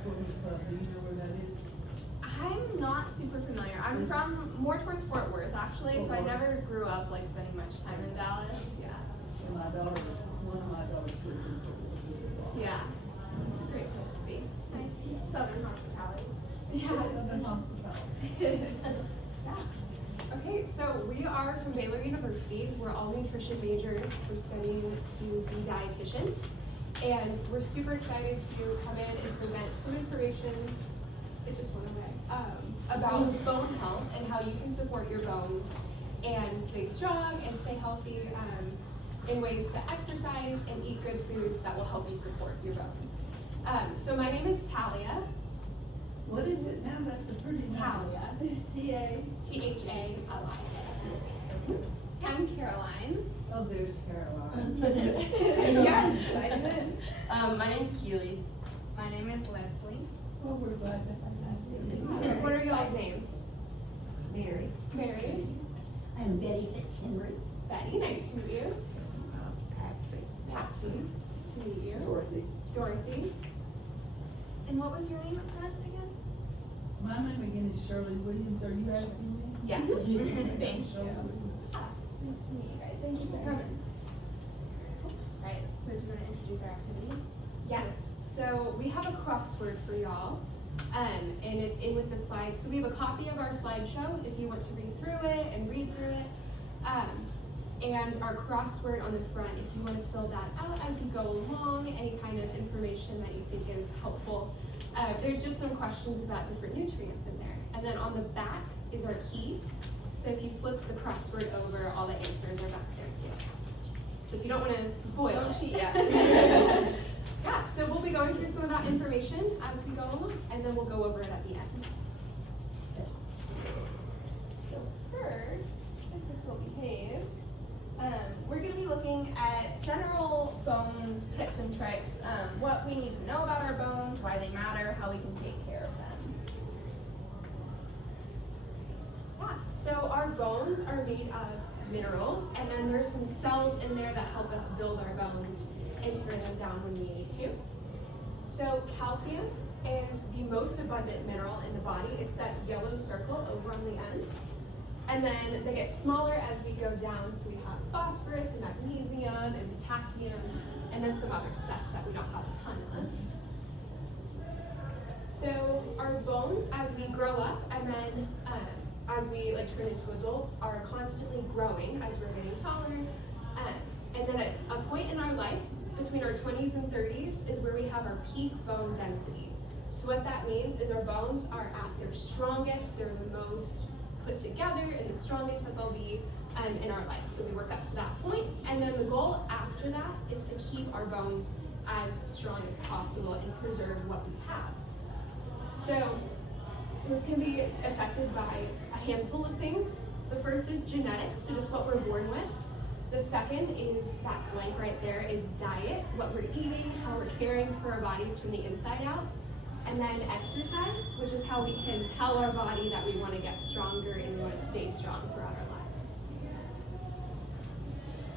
Sports Club, do you know where that is? I'm not super familiar. I'm from more towards Fort Worth actually, so I never grew up like spending much time in Dallas. Yeah. And one of my daughters lived in Fort Worth. Yeah. It's a great place to be. Nice Southern hospitality. Southern hospitality. Yeah. Okay, so we are from Baylor University. We're all nutrition majors. We're studying to be dietitians. And we're super excited to come in and present some information, it just went away, about bone health and how you can support your bones and stay strong and stay healthy in ways to exercise and eat good foods that will help you support your bones. So my name is Talia. What is it now? That's a pretty name. Talia. T-A. T-H-A-L-I. I'm Caroline. Oh, there's Caroline. Yes, I did. My name's Keely. My name is Leslie. Well, we're glad to have you. What are y'all's names? Mary. Mary. I'm Betty Fitzhenry. Betty, nice to meet you. Patsy. Patsy, nice to meet you. Dorothy. Dorothy. And what was your name up front again? My name again is Shirley Williams. Are you asking me? Yes. Thank Shirley you. Williams. Nice to meet you guys. Thank you for coming. Right, so do you want to introduce our activity? Yes, so we have a crossword for y'all, and it's in with the slides. So we have a copy of our slideshow if you want to read through it and read through it. And our crossword on the front if you want to fill that out as you go along, any kind of information that you think is helpful. There's just some questions about different nutrients in there. And then on the back is our key. So if you flip the crossword over, all the answers are back there too. So if you don't want to spoil Don't it. cheat yet. Yeah, so we'll be going through some of that information as we go along, and then we'll go over it at the end. So first, if this will behave, we're going to be looking at general bone tips and tricks, what we need to know about our bones, why they matter, how we can take care of them. Yeah, so our bones are made of minerals, and then there's some cells in there that help us build our bones and turn them down when we need to. So calcium is the most abundant mineral in the body. It's that yellow circle over on the end. And then they get smaller as we go down, so we have phosphorus and magnesium and potassium, and then some other stuff that we don't have a ton of. So our bones, as we grow up, and then as we turn into adults, are constantly growing as we're getting taller. And then at a point in our life, between our 20s and 30s, is where we have our peak bone density. So what that means is our bones are at their strongest, they're the most put together and the strongest that they'll be in our life. So we work up to that point, and then the goal after that is to keep our bones as strong as possible and preserve what we have. So this can be affected by a handful of things. The first is genetics, so just what we're born with. The second is that blank right there is diet, what we're eating, how we're caring for our bodies from the inside out. And then exercise, which is how we can tell our body that we want to get stronger and we want to stay strong throughout our lives.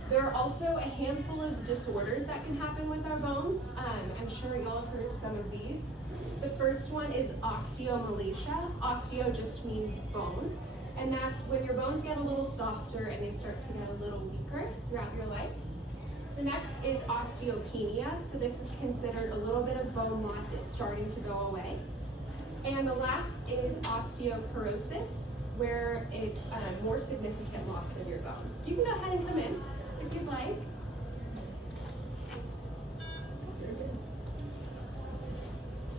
There are also a handful of disorders that can happen with our bones. I'm sure y'all have heard of some of these. The first one is osteomalacia. Osteo just means bone. And that's when your bones get a little softer and they start to get a little weaker throughout your life. The next is osteopenia. So this is considered a little bit of bone loss. It's starting to go away. And the last is osteoporosis, where it's a more significant loss of your bone. You can go ahead and come in if you'd like.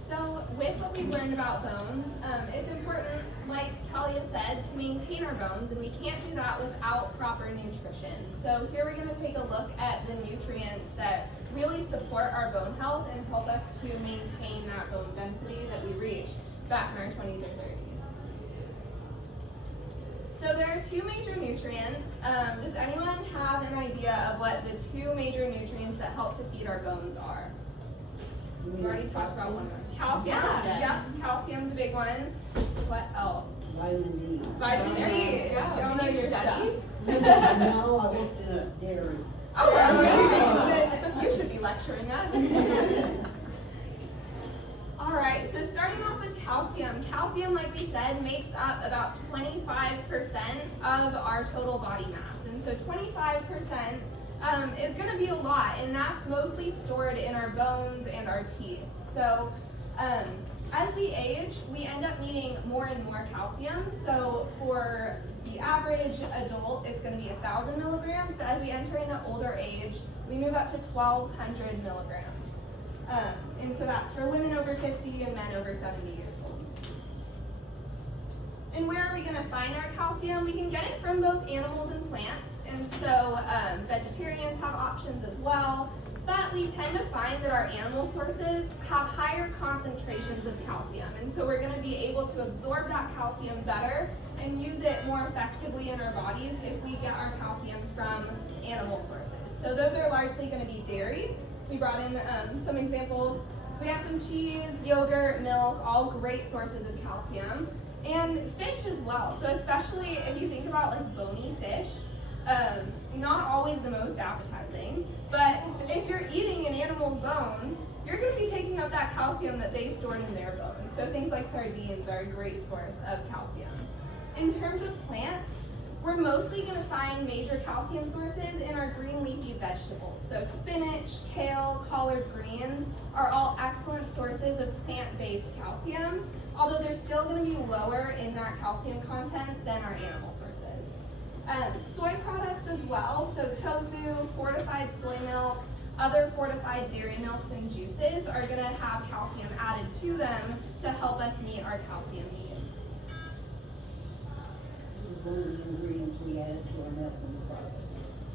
So with what we've learned about bones, it's important, like Talia said, to maintain our bones, and we can't do that without proper nutrition. So here we're going to take a look at the nutrients that really support our bone health and help us to maintain that bone density that we reached back in our 20s or 30s. So there are two major nutrients. Does anyone have an idea of what the two major nutrients that help to feed our bones are? We already talked about one of them. Calcium. Yeah. Calcium's a big one. What else? Vitamin D. Vitamin There D. you go. Don't know Did you your study? stuff. No, I worked in a dairy. Oh, amazing. Then you should be lecturing us. All Alright, so starting off with calcium. Calcium, like we said, makes up about 25% of our total body mass. And so 25% is going to be a lot, and that's mostly stored in our bones and our teeth. So as we age, we end up needing more and more calcium. So for the average adult, it's going to be 1,000 milligrams, but as we enter into older age, we move up to 1,200 milligrams. And so that's for women over 50 and men over 70 years old. And where are we going to find our calcium? We can get it from both animals and plants. And so vegetarians have options as well. But we tend to find that our animal sources have higher concentrations of calcium. And so we're going to be able to absorb that calcium better and use it more effectively in our bodies if we get our calcium from animal sources. So those are largely going to be dairy. We brought in some examples. So we have some cheese, yogurt, milk, all great sources of calcium. And fish as well. So especially if you think about like bony fish, not always the most appetizing, but if you're eating an animal's bones, you're going to be taking up that calcium that they stored in their bones. So things like sardines are a great source of calcium. In terms of plants, we're mostly going to find major calcium sources in our green leafy vegetables. So spinach, kale, collard greens are all excellent sources of plant-based calcium, although they're still going to be lower in that calcium content than our animal sources. Soy products as well, so tofu, fortified soy milk, other fortified dairy milks and juices are going to have calcium added to them to help us meet our calcium needs. One of the ingredients we added to our milk in the process.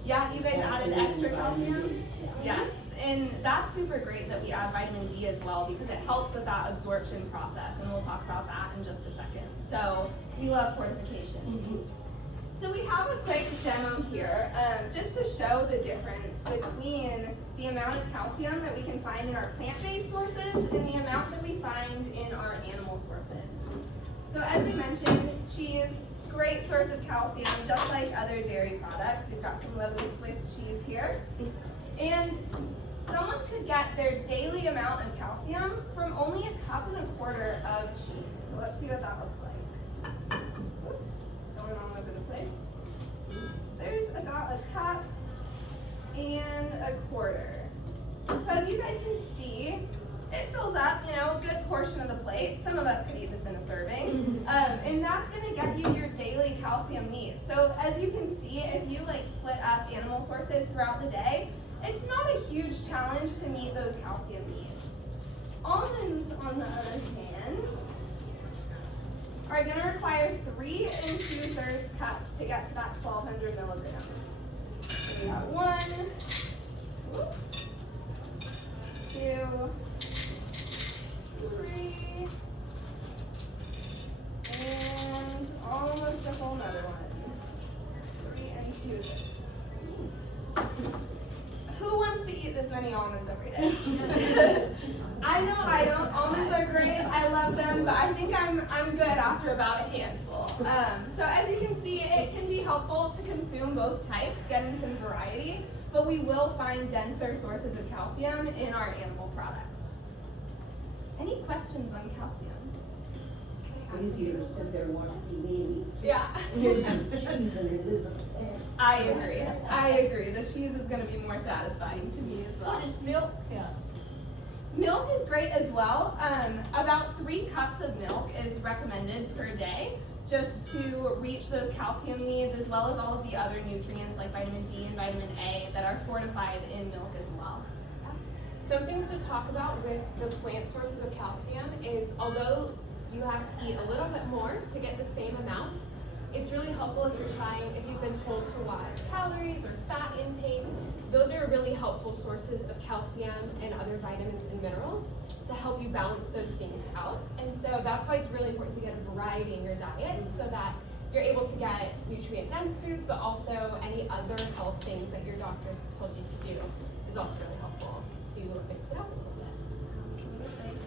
Yeah, you guys added extra calcium? Vitamin D, yeah. Yes, and that's super great that we add vitamin D as well because it helps with that absorption process, and we'll talk about that in just a second. So we love fortification. So we have a quick demo here just to show the difference between the amount of calcium that we can find in our plant-based sources and the amount that we find in our animal sources. So as we mentioned, cheese, great source of calcium, just like other dairy products. We've got some lovely Swiss cheese here. And someone could get their daily amount of calcium from only 1.25 cups of cheese. So let's see what that looks like. Whoops, it's going all over the place. There's about 1.25 cups. So as you guys can see, it fills up, a good portion of the plate. Some of us could eat this in a serving. And that's gonna get you your daily calcium needs. So as you can see, if you split up animal sources throughout the day, it's not a huge challenge to meet those calcium needs. Almonds, on the other hand, are gonna require 3 2/3 cups to get to that 1,200 milligrams. So we got 1, 2, 3, and almost a whole nother one. 3 2/3. Who wants to eat this many almonds every day? I know I don't. Almonds are great. I love them, but I think I'm good after about a handful. So as you can see, it can be helpful to consume both types, getting some variety, but we will find denser sources of calcium in our animal products. Any questions on calcium? It's easier to sit there and watch TV. Yeah. Here's some cheese and it isn't. I agree. The cheese is going to be more satisfying to me as well. What is milk? Yeah. Milk is great as well. About 3 cups of milk is recommended per day just to reach those calcium needs as well as all of the other nutrients like vitamin D and vitamin A that are fortified in milk as well. Something to talk about with the plant sources of calcium is although you have to eat a little bit more to get the same amount, it's really helpful if you've been told to watch calories or fat intake. Those are really helpful sources of calcium and other vitamins and minerals to help you balance those things out. And so that's why it's really important to get a variety in your diet so that you're able to get nutrient-dense foods, but also any other health things that your doctors have told you to do is also really helpful to mix it up a little bit. Absolutely.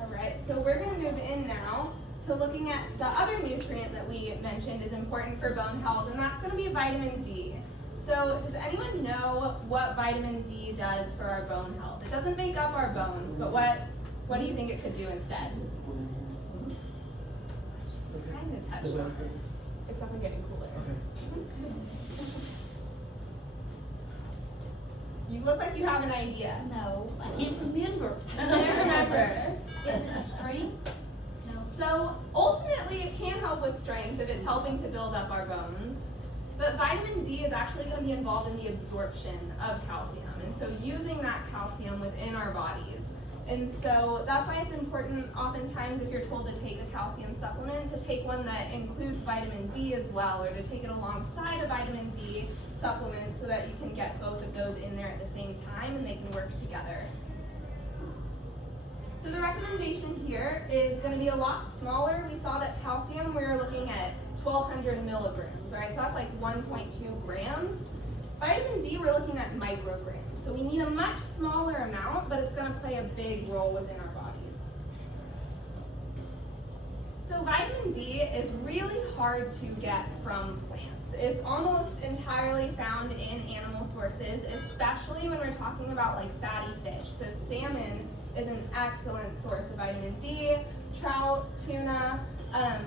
All right, so we're going to move in now to looking at the other nutrient that we mentioned is important for bone health, and that's going to be vitamin D. So does anyone know what vitamin D does for our bone health? It doesn't make up our bones, but what What do you think it could do instead? Kind of touched on it. It's definitely getting cooler. You look like you have an idea. No, I can't remember. I can't remember. Is it strength? No. So ultimately it can help with strength if it's helping to build up our bones. But vitamin D is actually going to be involved in the absorption of calcium, and so using that calcium within our bodies. And so that's why it's important oftentimes if you're told to take a calcium supplement to take one that includes vitamin D as well, or to take it alongside a vitamin D supplement so that you can get both of those in there at the same time and they can work together. So the recommendation here is going to be a lot smaller. We saw that calcium, we were looking at 1,200 milligrams, right? So that's like 1.2 grams. Vitamin D, we're looking at micrograms. So we need a much smaller amount, but it's going to play a big role within our bodies. So vitamin D is really hard to get from plants. It's almost entirely found in animal sources, especially when we're talking about like fatty fish. So salmon is an excellent source of vitamin D, trout, tuna,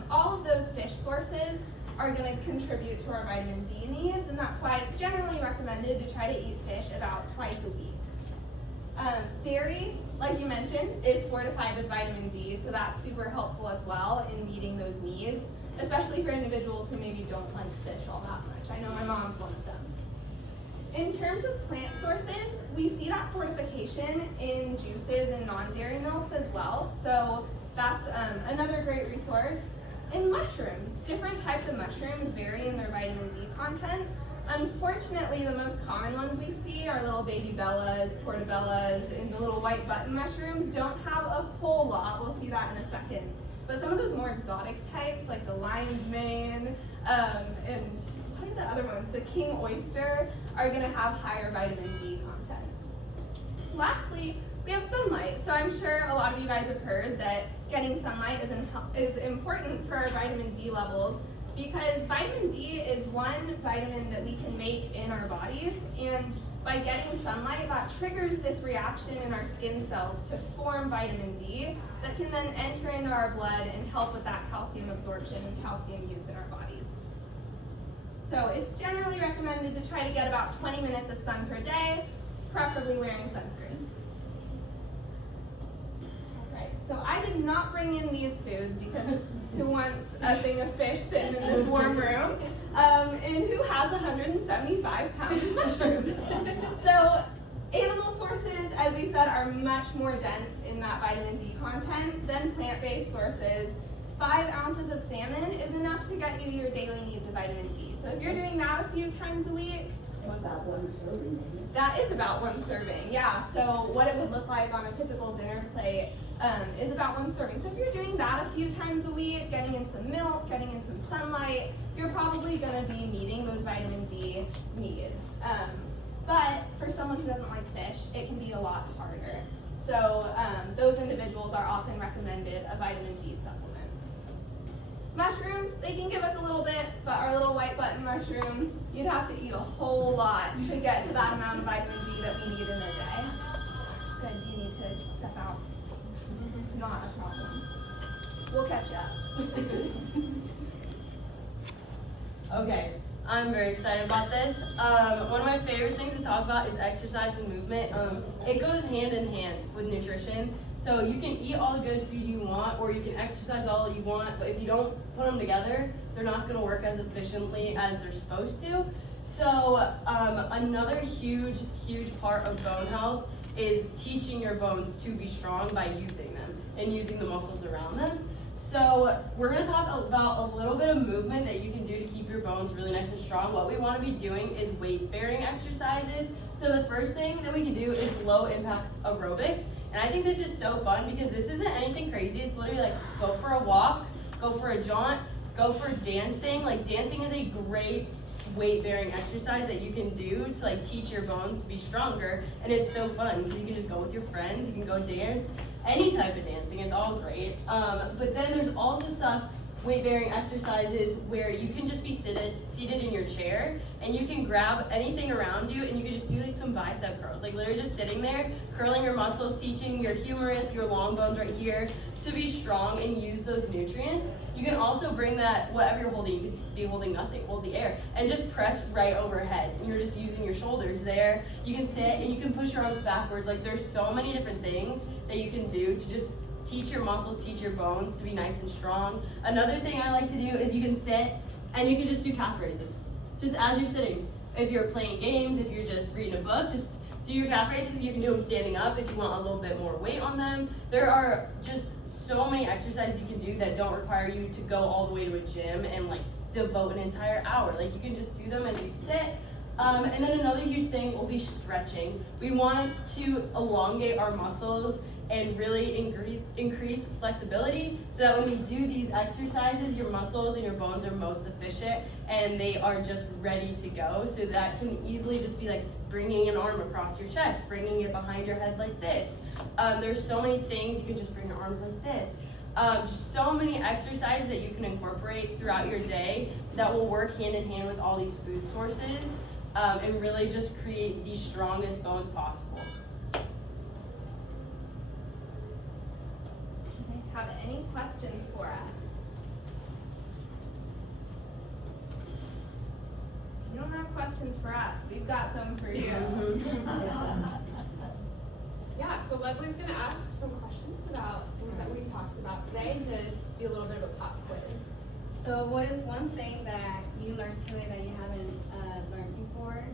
all of those fish sources are going to contribute to our vitamin D needs, and that's why it's generally recommended to try to eat fish about twice a week. Dairy, like you mentioned, is fortified with vitamin D, so that's super helpful as well in meeting those needs, especially for individuals who maybe don't like fish all that much. I know my mom's one of them. In terms of plant sources, we see that fortification in juices and non-dairy milks as well, so that's another great resource. In mushrooms, different types of mushrooms vary in their vitamin D content. Unfortunately, the most common ones we see are little baby bellas, portobellas, and the little white button mushrooms don't have a whole lot. We'll see that in a second. But some of those more exotic types, like the lion's mane, and what are the other ones? The king oyster, are going to have higher vitamin D content. Lastly, we have sunlight. So I'm sure a lot of you guys have heard that getting sunlight is important for our vitamin D levels, because vitamin D is one vitamin that we can make in our bodies, and by getting sunlight, that triggers this reaction in our skin cells to form vitamin D that can then enter into our blood and help with that calcium absorption and calcium use in our bodies. So it's generally recommended to try to get about 20 minutes of sun per day, preferably wearing sunscreen. So I did not bring in these foods because who wants a thing of fish sitting in this warm room? And who has 175 pounds of mushrooms? So animal sources, as we said, are much more dense in that vitamin D content than plant-based sources. 5 ounces of salmon is enough to get you your daily needs of vitamin D. So if you're doing that a few times a week, It's about one serving, isn't it? that is about 1 serving, yeah. So what it would look like on a typical dinner plate is about 1 serving. So if you're doing that a few times a week, getting in some milk, getting in some sunlight, you're probably going to be meeting those vitamin D needs. But for someone who doesn't like fish, it can be a lot harder. So those individuals are often recommended a vitamin D supplement. Mushrooms, they can give us a little bit, but our little white button mushrooms, you'd have to eat a whole lot to get to that amount of vitamin D that we need in a day. Good, do you need to step out? Not a problem. We'll catch you up. Okay, I'm very excited about this. One of my favorite things to talk about is exercise and movement. It goes hand in hand with nutrition. So you can eat all the good food you want, or you can exercise all you want, but if you don't put them together, they're not going to work as efficiently as they're supposed to. So another huge part of bone health is teaching your bones to be strong by using them and using the muscles around them. So we're going to talk about a little bit of movement that you can do to keep your bones really nice and strong. What we want to be doing is weight-bearing exercises. So the first thing that we can do is low-impact aerobics. And I think this is so fun because this isn't anything crazy. It's literally like go for a walk, go for a jaunt, go for dancing. Like dancing is a great weight-bearing exercise that you can do to like teach your bones to be stronger. And it's so fun because you can just go with your friends, you can go dance, any type of dancing, it's all great. But then there's also stuff weight-bearing exercises where you can just be seated in your chair and you can grab anything around you and you can just do like some bicep curls. Like literally just sitting there, curling your muscles, teaching your humerus, your long bones right here to be strong and use those nutrients. You can also bring that, whatever you're holding, you could be holding nothing, hold the air, and just press right overhead. And you're just using your shoulders there. You can sit and you can push your arms backwards. Like there's so many different things that you can do to just teach your muscles, teach your bones to be nice and strong. Another thing I like to do is you can sit and you can just do calf raises. Just as you're sitting. If you're playing games, if you're just reading a book, just do your calf raises. You can do them standing up if you want a little bit more weight on them. There are just so many exercises you can do that don't require you to go all the way to a gym and like devote an entire hour. Like you can just do them as you sit. And then another huge thing will be stretching. We want to elongate our muscles and really increase flexibility so that when we do these exercises, your muscles and your bones are most efficient and they are just ready to go. So that can easily just be like bringing an arm across your chest, bringing it behind your head like this. There's so many things. You can just bring your arms like this. Just so many exercises that you can incorporate throughout your day that will work hand in hand with all these food sources and really just create the strongest bones possible. Do you guys have any questions for us? If you don't have questions for us, we've got some for you. Yeah, so Leslie's gonna ask some questions about things that we've talked about today to be a little bit of a pop quiz. So what is one thing that you learned today that you haven't learned before?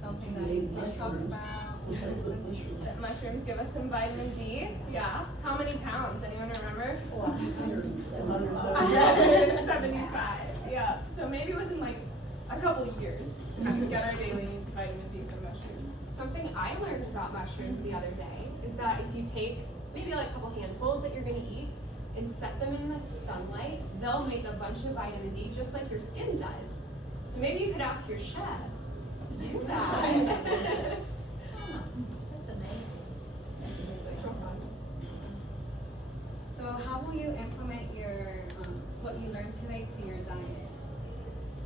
Something that we talked about? That mushrooms give us some vitamin D. Yeah. How many pounds? Anyone remember? 175. Yeah. So maybe within like a couple of years, we can get our daily needs of vitamin D from mushrooms. Something I learned about mushrooms the other day is that if you take maybe like a couple handfuls that you're gonna eat and set them in the sunlight, they'll make a bunch of vitamin D just like your skin does. So maybe you could ask your chef to do that. That's amazing. It's real fun. So how will you implement your what you learned today to your diet?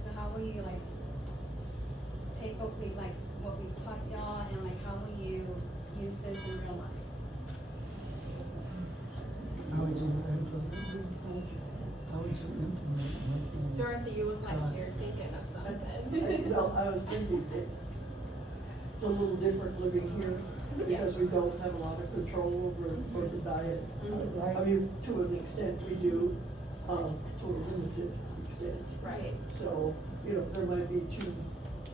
So how will you like take what we taught y'all and like how will you use this in real life? How would you implement? Dorothy, you look like you're thinking of something. Well, I was thinking that it's a little different living here because we don't have a lot of control over the diet. I mean, to an extent we do, to a limited extent. Right. So, you know, there might be 2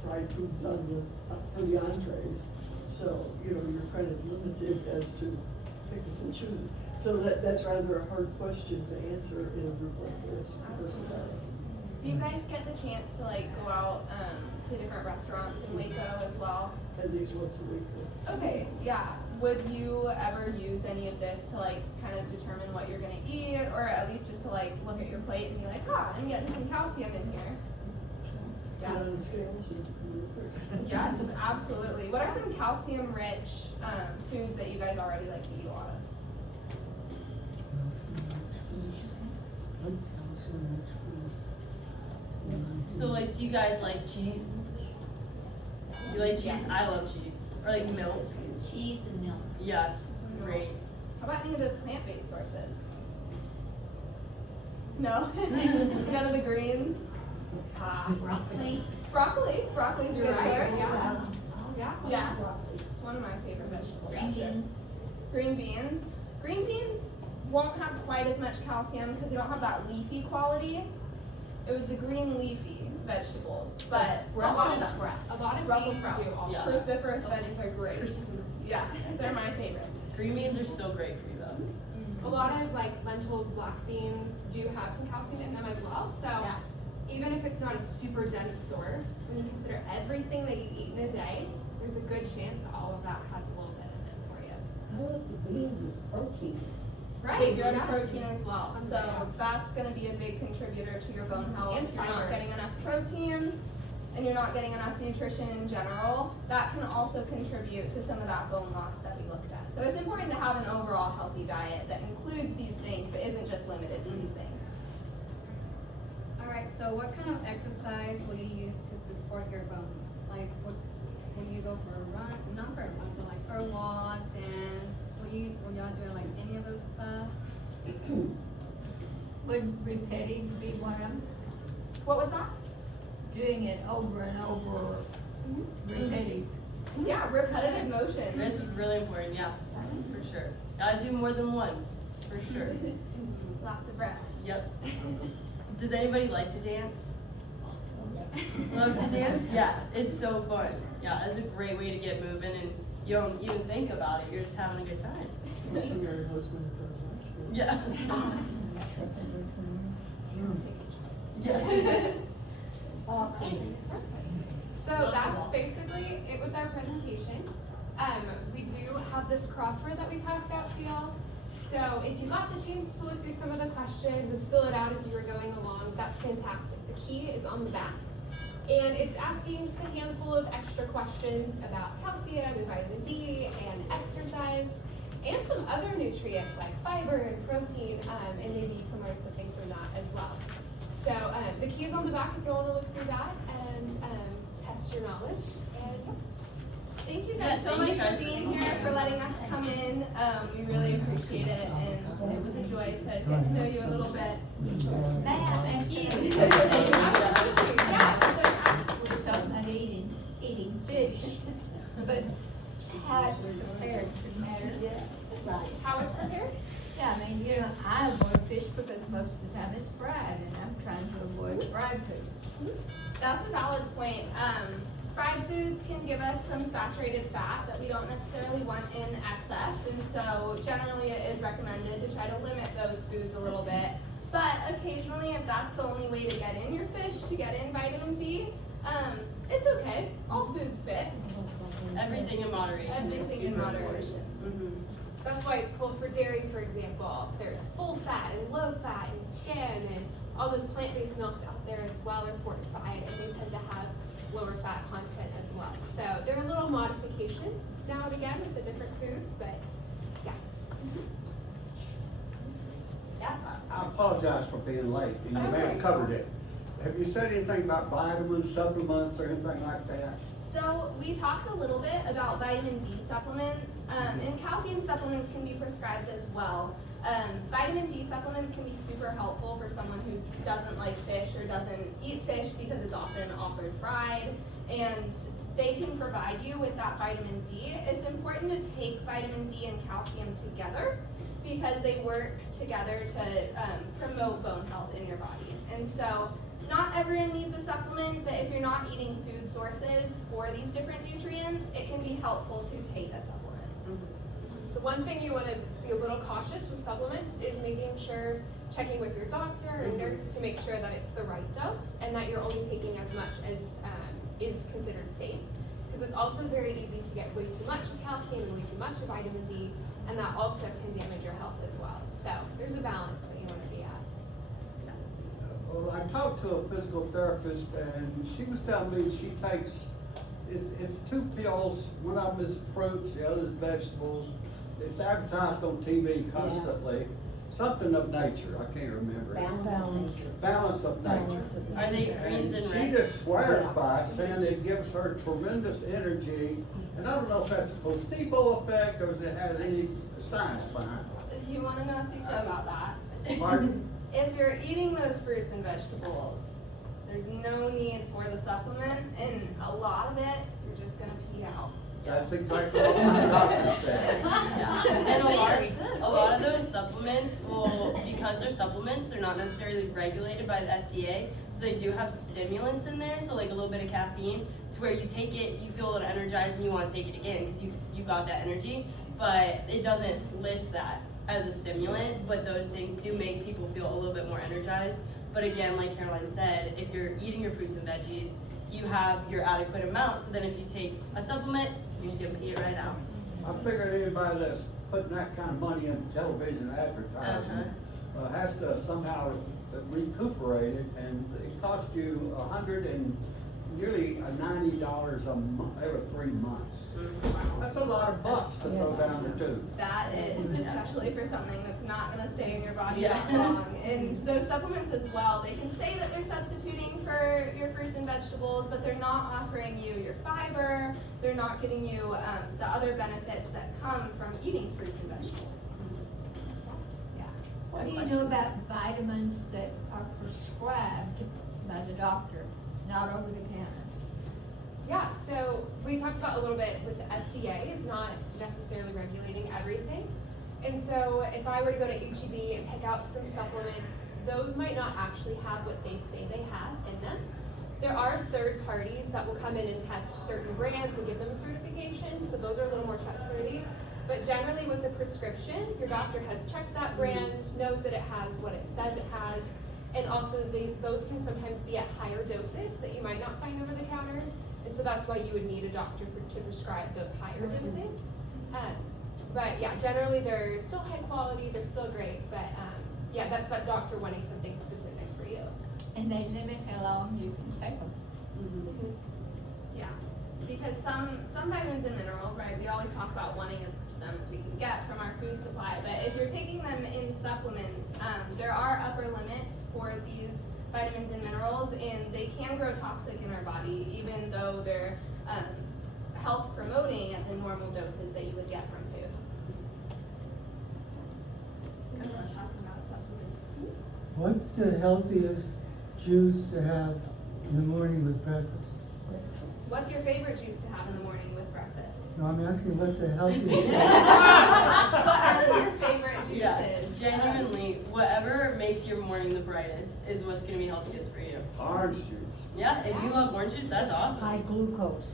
fried foods on for the entrees. So, you know, you're kind of limited as to pick and choose. So that's rather a hard question to answer in a group like this because of that. Do you guys get the chance to like go out to different restaurants in Waco as well? At least once a week. Okay, yeah. Would you ever use any of this to like kind of determine what you're gonna eat, or at least just to like look at your plate and be like, I'm getting some calcium in here? Put on the scales and Yes, absolutely. What are some calcium-rich foods that you guys already like to eat a lot of? So like, do you guys like cheese? You like cheese? Yes. I love cheese. Or like milk. Cheese and milk. Yeah, great. How about any of those plant-based sources? No? None of the greens? Broccoli. Broccoli's a good Right, source. yeah. Yeah. Yeah. One of my favorite vegetables. Green beans. Green beans. Green beans won't have quite as much calcium because they don't have that leafy quality. It was the green leafy vegetables, but Brussels awesome. sprouts. A lot of Brussels beans sprouts. do also. Yeah. Cruciferous veggies are great. Yeah, they're my favorites. Green beans are so great for you though. A lot of like lentils, black beans do have some calcium in them as well. So Yeah. even if it's not a super dense source, when you consider everything that you eat in a day, there's a good chance that all of that has a little bit in it for you. How about the beans is protein? They do have yeah. protein as well, On so the- that's going to be a big contributor to your bone health. And If you're not fiber. getting enough protein and you're not getting enough nutrition in general, that can also contribute to some of that bone loss that we looked at. So it's important to have an overall healthy diet that includes these things but isn't just limited to these things. So what kind of exercise will you use to support your bones? Like, will you go for a run? Not for a run, but like for a walk, dance? Will y'all do like any of those stuff? Would repetitive be one of them? What was that? Doing it over and over, repetitive. Yeah, repetitive motion. It's really important, yeah, for sure. Gotta do more than one, for sure. Lots of reps. Yep. Does anybody like to dance? Love to dance? Yeah, it's so fun. Yeah, it's a great way to get moving and you don't even think about it, you're just having a good time. Missionary husband does that. Yeah. Yeah. So that's basically it with our presentation. We do have this crossword that we passed out to y'all. So if you got the chance to look through some of the questions and fill it out as you were going along, that's fantastic. The key is on the back. And it's asking just a handful of extra questions about calcium and vitamin D and exercise and some other nutrients like fiber and protein, and maybe you can learn something from that as well. So the key is on the back if you want to look through that and test your knowledge. And yeah. Thank you guys so much for being here, for letting us come in. We really appreciate it, and it was a joy to get to know you a little bit. Ma'am, thank you. Absolutely, yeah. We're talking about eating fish, but how it's prepared should matter. Right. How it's prepared? Yeah, I mean, I avoid fish because most of the time it's fried, and I'm trying to avoid fried food. That's a valid point. Fried foods can give us some saturated fat that we don't necessarily want in excess, and so generally it is recommended to try to limit those foods a little bit. But occasionally, if that's the only way to get in your fish, to get in vitamin D, it's okay. All foods fit. Everything in moderation. Everything in moderation. Mm-hmm. That's why it's cool for dairy, for example. There's full fat and low fat and skim and all those plant-based milks out there as well are fortified, and they tend to have lower fat content as well. So there are little modifications now and again with the different foods, but yeah. Yes. I apologize for being late, and you may have covered it. Have you said anything about vitamins, supplements, or anything like that? So we talked a little bit about vitamin D supplements, and calcium supplements can be prescribed as well. Vitamin D supplements can be super helpful for someone who doesn't like fish or doesn't eat fish because it's often offered fried, and they can provide you with that vitamin D. It's important to take vitamin D and calcium together because they work together to promote bone health in your body. And so not everyone needs a supplement, but if you're not eating food sources for these different nutrients, it can be helpful to take a supplement. The one thing you want to be a little cautious with supplements is making sure, checking with your doctor or nurse to make sure that it's the right dose and that you're only taking as much as is considered safe. Because it's also very easy to get way too much of calcium and way too much of vitamin D, and that also can damage your health as well. So there's a balance that you want to be at. Well, I talked to a physical therapist, and she was telling me she takes, it's 2 pills, one of them is fruits, the other is vegetables. It's advertised on TV constantly. Something of nature, I can't remember. Balance of nature. Are they greens and She reds? just swears by it, saying it gives her tremendous energy. And I don't know if that's a placebo effect or if it has any science behind it. You want to know a secret about that? Pardon? If you're eating those fruits and vegetables, there's no need for the supplement, and a lot of it, you're just gonna pee out. That's exactly what my doctor said. Yeah. And a lot of those supplements will, because they're supplements, they're not necessarily regulated by the FDA, so they do have stimulants in there, so like a little bit of caffeine, to where you take it, you feel a little energized and you want to take it again because you got that energy, but it doesn't list that as a stimulant, but those things do make people feel a little bit more energized. But again, like Caroline said, if you're eating your fruits and veggies, you have your adequate amount, so then if you take a supplement, you're just gonna pee it right out. I figured anybody that's putting that kind of money into television advertising has to somehow recuperate it, and it costs you $190 nearly $90 a month, every 3 months. Mm-hmm. That's a lot of bucks to throw down the tube. That is, especially for something that's not gonna stay in your body Yeah. that long. And those supplements as well, they can say that they're substituting for your fruits and vegetables, but they're not offering you your fiber, they're not giving you the other benefits that come from eating fruits and vegetables. Yeah. What do you know about vitamins that are prescribed by the doctor, not over the counter? Yeah, so we talked about a little bit with the FDA is not necessarily regulating everything. And so if I were to go to HEB and pick out some supplements, those might not actually have what they say they have in them. There are third parties that will come in and test certain brands and give them a certification, so those are a little more trustworthy. But generally with the prescription, your doctor has checked that brand, knows that it has what it says it has, and also those can sometimes be at higher doses that you might not find over the counter. And so that's why you would need a doctor to prescribe those higher doses. But yeah, generally they're still high quality, they're still great, but yeah, that's that doctor wanting something specific for you. And they limit how long you can take them. Yeah, because some vitamins and minerals, right, we always talk about wanting as much of them as we can get from our food supply, but if you're taking them in supplements, there are upper limits for these vitamins and minerals, and they can grow toxic in our body, even though they're health promoting at the normal doses that you would get from food. I love talking about supplements. What's the healthiest juice to have in the morning with breakfast? What's your favorite juice to have in the morning with breakfast? No, I'm asking what's the healthiest? What are your favorite juices? Yeah, genuinely, whatever makes your morning the brightest is what's gonna be healthiest for you. Orange juice. Yeah, if you love orange juice, that's awesome. High glucose.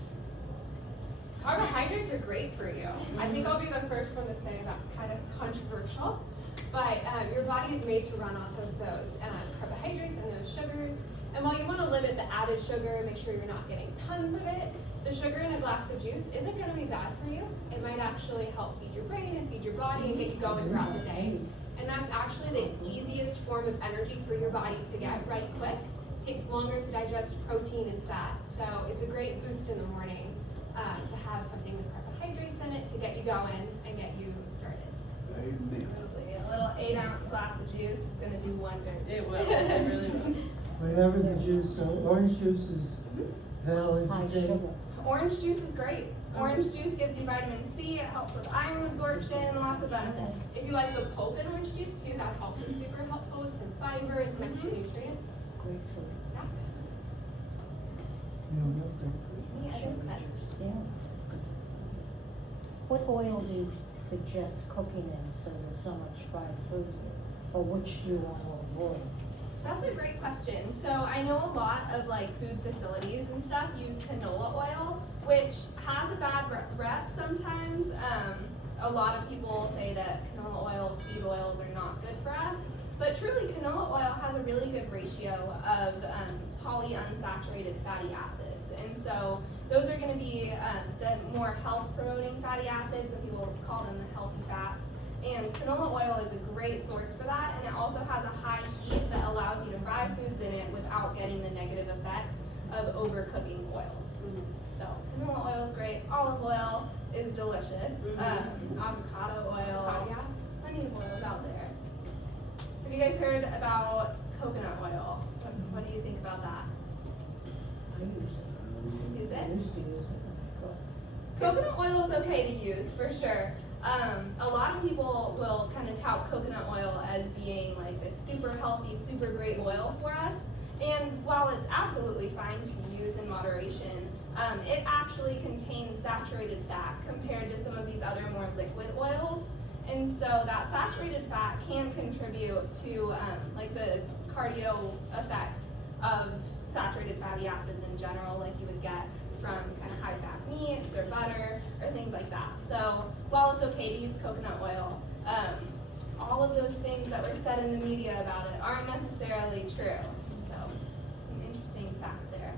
Carbohydrates are great for you. I think I'll be the first one to say that's kind of controversial, but your body is made to run off of those carbohydrates and those sugars. And while you want to limit the added sugar, make sure you're not getting tons of it, the sugar in a glass of juice isn't going to be bad for you. It might actually help feed your brain and feed your body and get you going throughout the day. And that's actually the easiest form of energy for your body to get right quick. It takes longer to digest protein and fat, so it's a great boost in the morning to have something with carbohydrates in it to get you going and get you started. Amen. Absolutely. A little 8-ounce glass of juice is going to do wonders. It will, it really will. Whatever the juice, so orange juice is valid High to take. sugar. Orange juice is great. Orange juice gives you vitamin C, it helps with iron absorption, lots of benefits. If you like the pulp in orange juice too, that's also super helpful with some fiber and some extra nutrients. Grapefruit. You don't have grapefruit. Any other questions? Yeah. What oil do you suggest cooking in so there's so much fried food? Or which do you want to avoid? That's a great question. So I know a lot of like food facilities and stuff use canola oil, which has a bad rep sometimes. A lot of people say that canola oil, seed oils are not good for us, but truly canola oil has a really good ratio of polyunsaturated fatty acids. And so those are going to be the more health promoting fatty acids, and people call them the healthy fats. And canola oil is a great source for that, and it also has a high heat that allows you to fry foods in it without getting the negative effects of overcooking oils. So canola oil is great. Olive oil is delicious. Avocado oil. Yeah. Plenty of oils out there. Have you guys heard about coconut oil? What do you think about that? I use it. Use I it? used to use it when I cooked. Coconut oil is okay to use for sure. A lot of people will kind of tout coconut oil as being like this super healthy, super great oil for us. And while it's absolutely fine to use in moderation, it actually contains saturated fat compared to some of these other more liquid oils. And so that saturated fat can contribute to like the cardio effects of saturated fatty acids in general, like you would get from kind of high fat meats or butter or things like that. So while it's okay to use coconut oil, all of those things that were said in the media about it aren't necessarily true. So just an interesting fact there.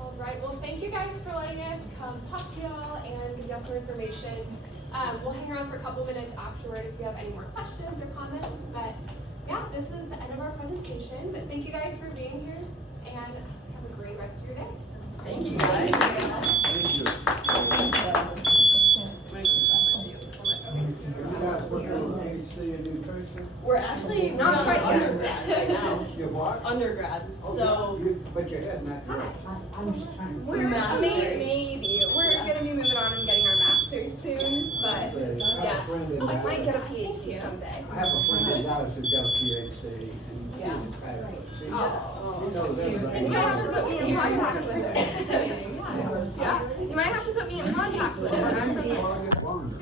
All right, well, thank you guys for letting us come talk to y'all and give y'all some information. We'll hang around for a couple minutes afterward if you have any more questions or comments, but yeah, this is the end of our presentation, but thank you guys for being here and have a great rest of your day. Thank you guys. Thank you. You guys put your PhD in nutrition? We're actually not quite undergrad right now. You what? Undergrad. Oh, So but you're heading that direction. I'm just trying to. We're Masters. maybe we're gonna be moving on and getting our master's soon, but I have a yeah, friend in I might Dallas. get a PhD someday. I have a friend in Dallas who's got a PhD and she's Yeah. fabulous. She Oh. knows everything. You might have to put me in contact with her. Yeah, you might have to put me in contact with her. I'm from Well, I get one.